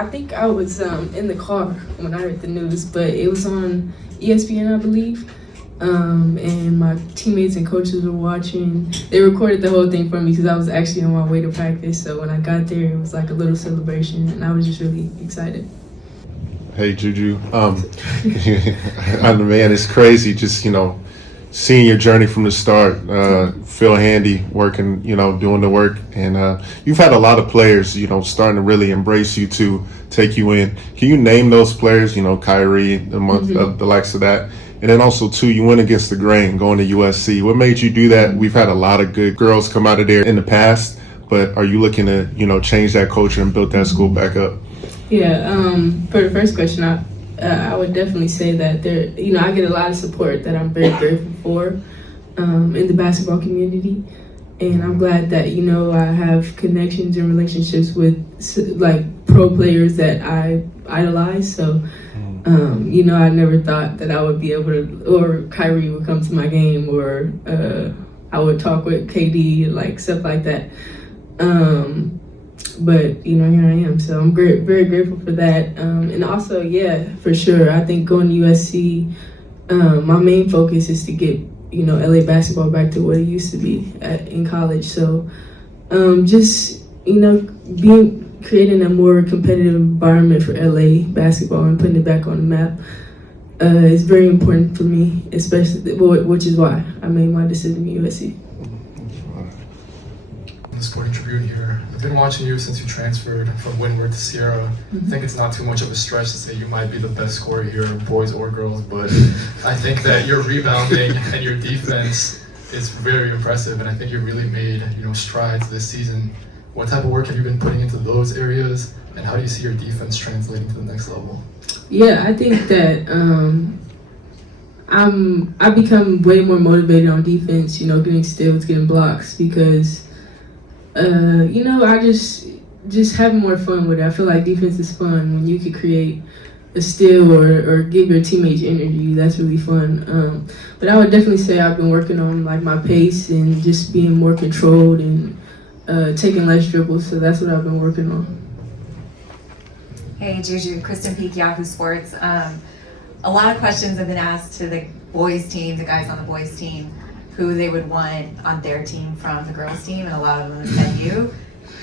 I think I was in the car when I heard the news, but it was on ESPN, I believe. And my teammates and coaches were watching. They recorded the whole thing for me because I was actually on my way to practice. So when I got there, it was like a little celebration, and I was just really excited. Hey, Juju. Man, it's crazy just, seeing your journey from the start. Phil Handy working, doing the work. And you've had a lot of players, starting to really embrace you to take you in. Can you name those players, Kyrie, the likes of that? And then also, too, you went against the grain going to USC. What made you do that? We've had a lot of good girls come out of there in the past, but are you looking to, change that culture and build that school back up? Yeah, for the first question, I would definitely say that there, I get a lot of support that I'm very grateful for in the basketball community. And I'm glad that, I have connections and relationships with, like, pro players that I idolize. So, I never thought that I would be able to, or Kyrie would come to my game, or I would talk with KD, like, stuff like that. But, here I am. So I'm very grateful for that. And also, yeah, for sure, I think going to USC, my main focus is to get, LA basketball back to what it used to be in college. So just, creating a more competitive environment for LA basketball and putting it back on the map is very important for me, especially, which is why I made my decision to USC. The Sporting Tribune here. I've been watching you since you transferred from Windward to Sierra. I think it's not too much of a stretch to say you might be the best scorer here, boys or girls, but I think that your rebounding and your defense is very impressive, and I think you really made strides this season. What type of work have you been putting into those areas, and how do you see your defense translating to the next level? Yeah, I think that I've become way more motivated on defense, getting steals, getting blocks, because I just having more fun with it. I feel like defense is fun when you can create a steal or give your teammates energy. That's really fun. But I would definitely say I've been working on like my pace and just being more controlled and taking less dribbles. So that's what I've been working on. Hey, Juju, Kristen Peak, Yahoo Sports. A lot of questions have been asked to the boys team, the guys on the boys team, who they would want on their team from the girls team, and a lot of them have said you.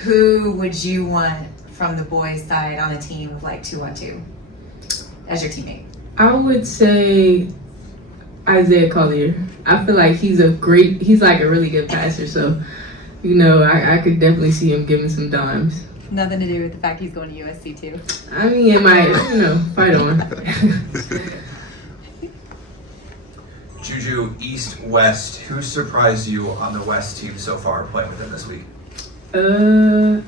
Who would you want from the boys side on a team of like 2-on-2 as your teammate? I would say Isaiah Collier. I feel like he's like a really good passer, so I could definitely see him giving some dimes. Nothing to do with the fact he's going to USC too. I mean, it might, fight on. Juju, East, West, who surprised you on the West team so far playing with them this week? I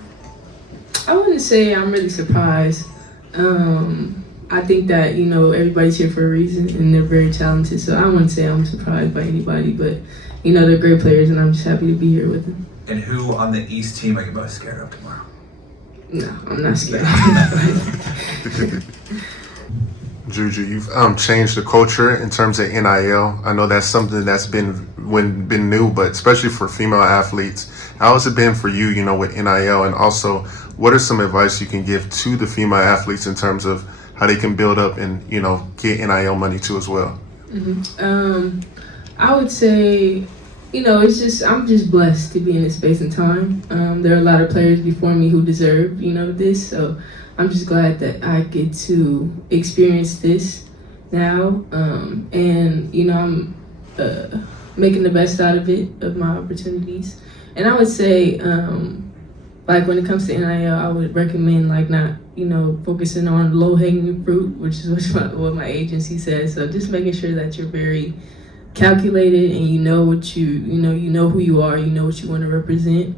wouldn't say I'm really surprised. I think that, everybody's here for a reason and they're very talented, so I wouldn't say I'm surprised by anybody, but, they're great players and I'm just happy to be here with them. And who on the East team are you most scared of tomorrow? No, I'm not scared. Juju, you've changed the culture in terms of NIL. I know that's something that's been new, but especially for female athletes. How has it been for you, with NIL? And also, what are some advice you can give to the female athletes in terms of how they can build up and, get NIL money too as well? Mm-hmm. I would say, I'm just blessed to be in this space and time. There are a lot of players before me who deserve, this. So I'm just glad that I get to experience this now. And, I'm making the best out of it, of my opportunities. And I would say, when it comes to NIL, I would recommend, not, focusing on low-hanging fruit, which is what my agency says. So just making sure that you're very calculated and you know who you are, you know what you want to represent.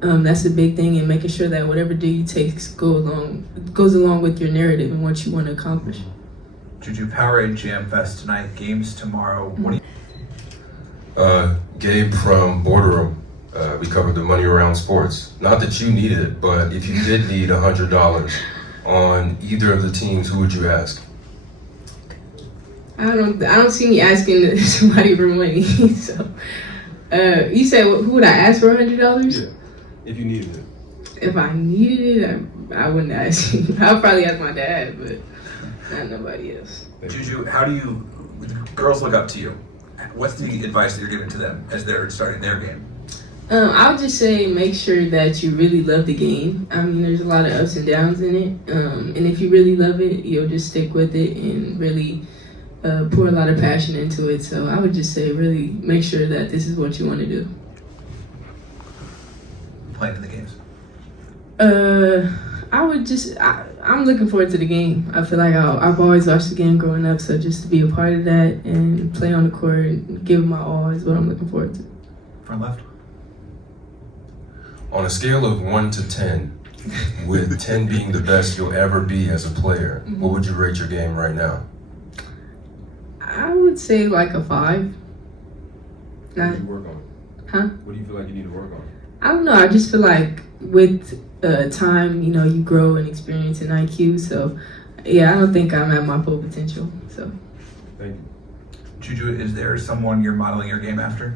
That's a big thing, and making sure that whatever deal you take goes along with your narrative and what you want to accomplish. Juju, Powerade Jam Fest tonight, games tomorrow. What do Gabe from Boardroom. We covered the money around sports. Not that you needed it, but if you did need $100 on either of the teams, who would you ask? I don't see me asking somebody for money. So, you said who would I ask for $100? Yeah, if you needed it. If I needed it, I wouldn't ask you. I'll probably ask my dad, but not nobody else. Juju, how do you girls look up to you? What's the advice that you're giving to them as they're starting their game? I'll just say make sure that you really love the game. I mean, there's a lot of ups and downs in it, and if you really love it, you'll just stick with it and really pour a lot of passion into it. So I would just say really make sure that this is what you want to do. Playing in the games. I'm looking forward to the game. I feel like I've always watched the game growing up, so just to be a part of that and play on the court and give it my all is what I'm looking forward to. Front left. On a scale of 1 to 10, with 10 being the best you'll ever be as a player, what would you rate your game right now? I would say like a 5. What do you work on? Huh? What do you feel like you need to work on? I don't know. I just feel like with time, you grow in experience and IQ. So, yeah, I don't think I'm at my full potential. So, Thank you. Juju, is there someone you're modeling your game after?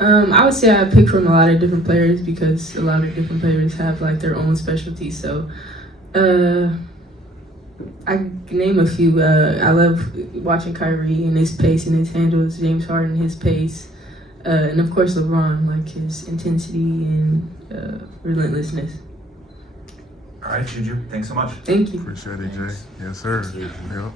I would say I pick from a lot of different players because a lot of different players have like their own specialty. So, I can name a few. I love watching Kyrie and his pace and his handles, James Harden, his pace. And of course LeBron, like his intensity and relentlessness. All right, Juju, thanks so much. Thank you. Appreciate it, Jay. Yes, sir. Yep.